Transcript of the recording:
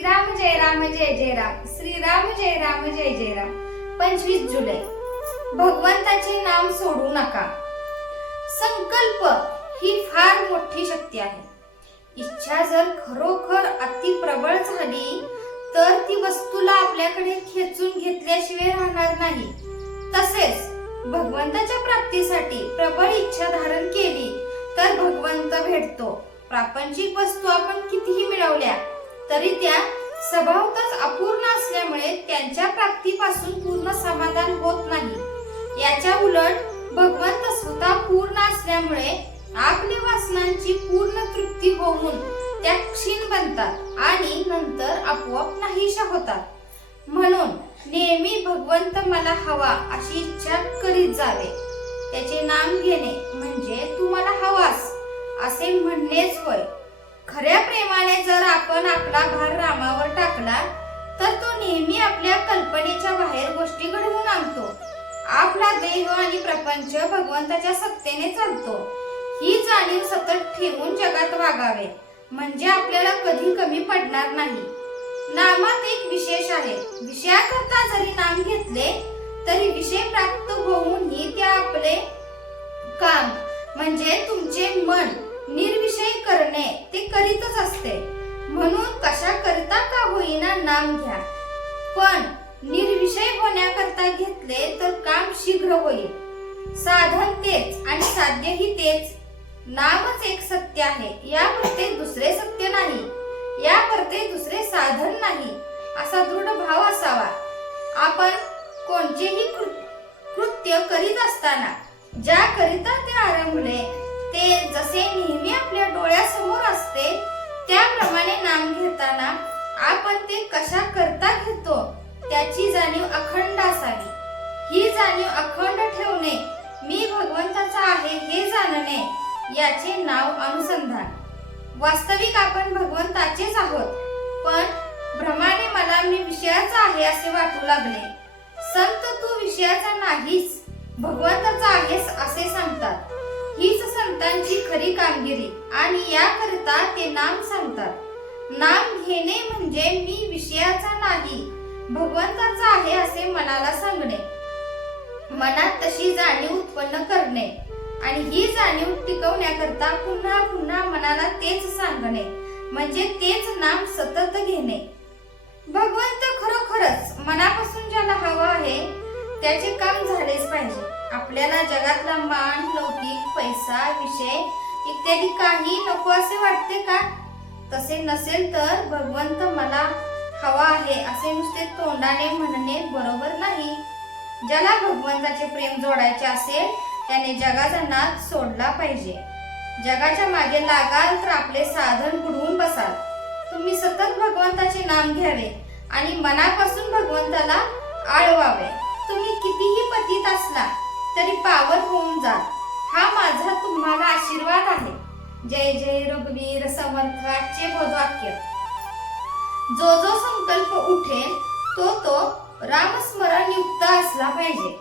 श्रीराम जय राम जय जय राम. श्रीराम जय राम जय जय राम. पंचवीस जुलै. भगवंताचे नाम सोडू नका. संकल्प ही फार मोठी शक्ती आहे. इच्छा जर खरोखर अति प्रबळ झाली तर ती वस्तूला आपल्याकडे खेचून घेतल्याशिवाय राहणार नाही. तसेच भगवंताच्या प्राप्तीसाठी प्रबळ इच्छा धारण केली तर भगवंत भेटतो. प्रापंचिक वस्तू आपण कितीही मिळवल्या तरी त्या स्वभावतच अपूर्ण असल्यामुळे त्यांच्या प्राप्तीपासून पूर्ण समाधान होत नाही. याच्या उलट भगवंत स्वतः पूर्ण असल्यामुळे आपल्या वासनांची पूर्ण तृप्ती होऊन त्या क्षीण बनतात आणि नंतर आपोआप नाहीशा होतात. म्हणून नेहमी भगवंत मला हवा अशी इच्छा करीत जावे. त्याचे नाम घेणे म्हणजे तू मला हवास असे म्हणणेच होय. खऱ्या प्रेमाने जर आपण आपला भार रामावर टाकला तर तो नेहमी आपल्या कल्पनेच्या बाहेर गोष्टी घडवून आणतो. आपला देह आणि प्रपंच भगवंताच्या सत्तेने चालतो. ही जाणीव सतत ठेवून जगात वागावे म्हणजे आपल्याला कधी कमी पडणार नाही. नामात एक विशेष आहे. विषयाकरता जरी नाम घेतले तरी विषय प्राप्त होऊन असते म्हणून कशा करता का होईना नाम घ्या. पण निर्विषय होण्याकरता घेतले तर काम शीघ्र होईल. साधन तेच आणि साध्यही तेच. नामच एक सत्य आहे. यावरते दुसरे सत्य नाही. यावरते दुसरे साधन नाही. असा दृढ भाव असावा. आपण कोणतेही कृत्य करीत असताना ज्या करिता ते आरंभले ते जसे नेहमी आपल्या डोळ्यासमोर असते त्याप्रमाणे नाम घेताना आपण ते कशा करता घेतो त्याची जाणीव अखंड असावी ही जाणीव अखंड ठेवणे मी भगवंताचा आहे हे जाणणे याचे नाव अनुसंधान. वास्तविक आपण भगवंताचेच आहोत पण भ्रमाने मला मी विषयाचा आहे असे वाटू लागले. संत तू विषयाचा नाहीस भगवंताचा आहेस असे सांगतात. हीच संतांची खरी कामगिरी आणि या करता ते नाम सांगतात. नाम घेणे म्हणजे मी विषयाचा नाही भगवंताचा आहे असे मनाला सांगणे. मनात तशी जाणीव उत्पन्न करणे आणि ही जाणीव टिकवण्याकरता पुन्हा पुन्हा मनाला तेच सांगणे म्हणजे तेच नाम सतत घेणे. भगवंत खरोखरच मनापासून ज्याला हवा आहे त्याचे काम झालेच पाहिजे. आपल्याला जगातला मान लौकिक पैसा विषय इत्यादी काही नको असे वाटते का? तसे नसेल तर भगवंत मला हवा आहे असे नुसते तोंडाने म्हणणे बरोबर नाही. ज्याला भगवंताचे प्रेम जोडायचे असेल त्याने जगाचा नाद सोडला पाहिजे. जगाच्या मागे लागाल तर आपले साधन बुडवून बसाल. तुम्ही सतत भगवंताचे नाम घ्यावे आणि मनापासून भगवंताला आळवावे. तुम्ही कितीही पतीत असला तरी पावन होऊन जा हा माझा तुम्हाला आशीर्वाद जय जय रघुवीर समर्थ आजचे बोधवाक्य जो जो संकल्प उठेल तो तो रामस्मरण युक्त असला पाहिजे.